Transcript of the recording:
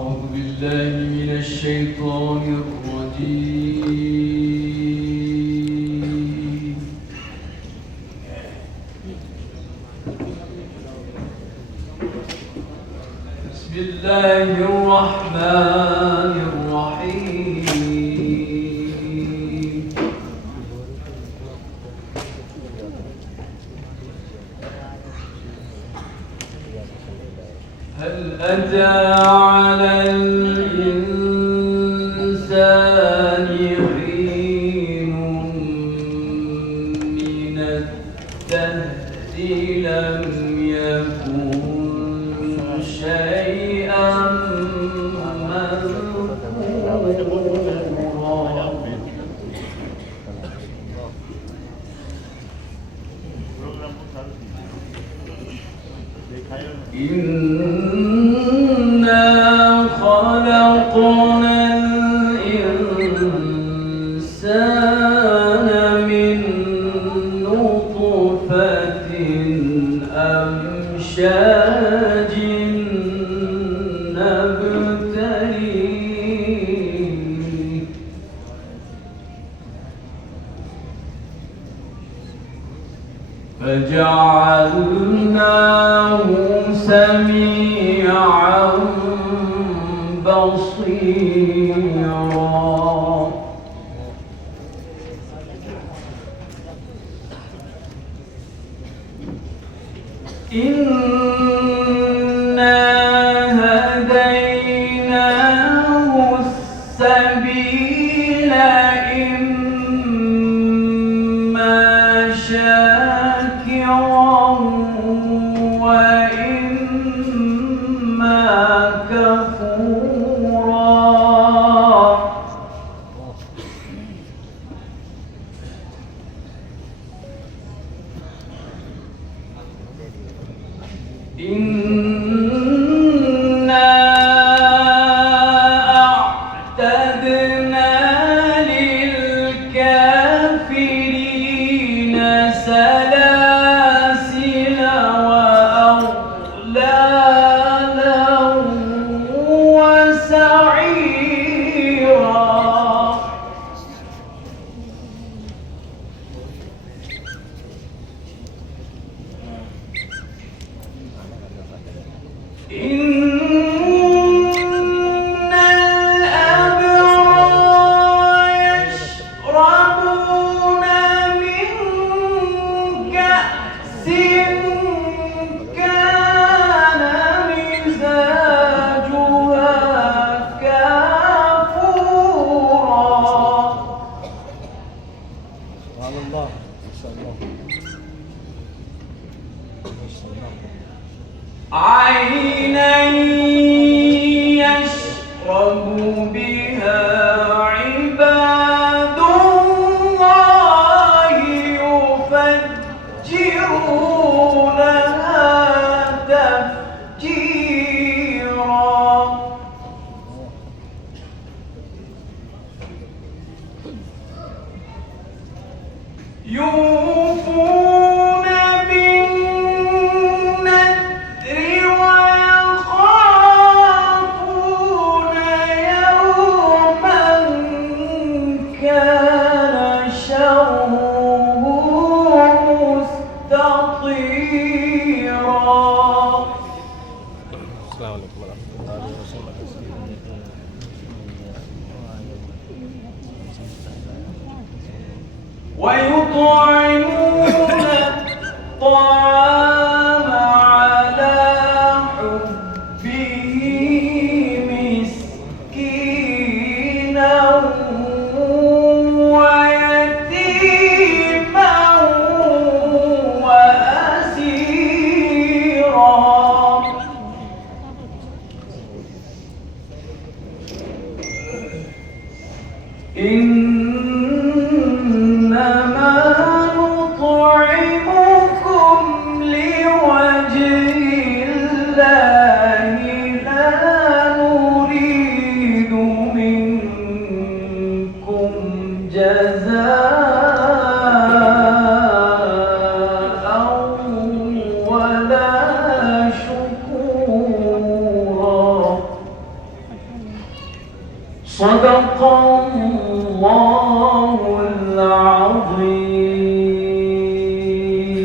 أعوذ بالله من الشيطان الرجيم. بسم الله الرحمن الرحيم. هل أتى على الإنسان حين من الدهر لم يكن شيئا مذكورا. إنا خلقنا الإنسان من نطفة أمشاج نبتليه فجعلناه سميعا بصيرا. إنا هديناه السبيل إما شاكرا وإما كفورا. إنا أعتدنا للكافرين سلاسل وأغلالا وسعيرا. إن الأبرار يشربون من كأس كان مزاجها كافورا. سبحان الله ما شاء الله ما شاء الله. عينا يشرب بها عباد الله يفجرونها تفجيرا. يوفون بالنذر ويخافون يوما كان شره مستطيرا. السلام عليكم ورحمة الله وبركاته. ويطعمون الطعام على حبه مسكينا ويتيما وأسيرا. إنما نطعمكم لوجه الله لا نريد منكم جزاء ولا شكورا. صدق الله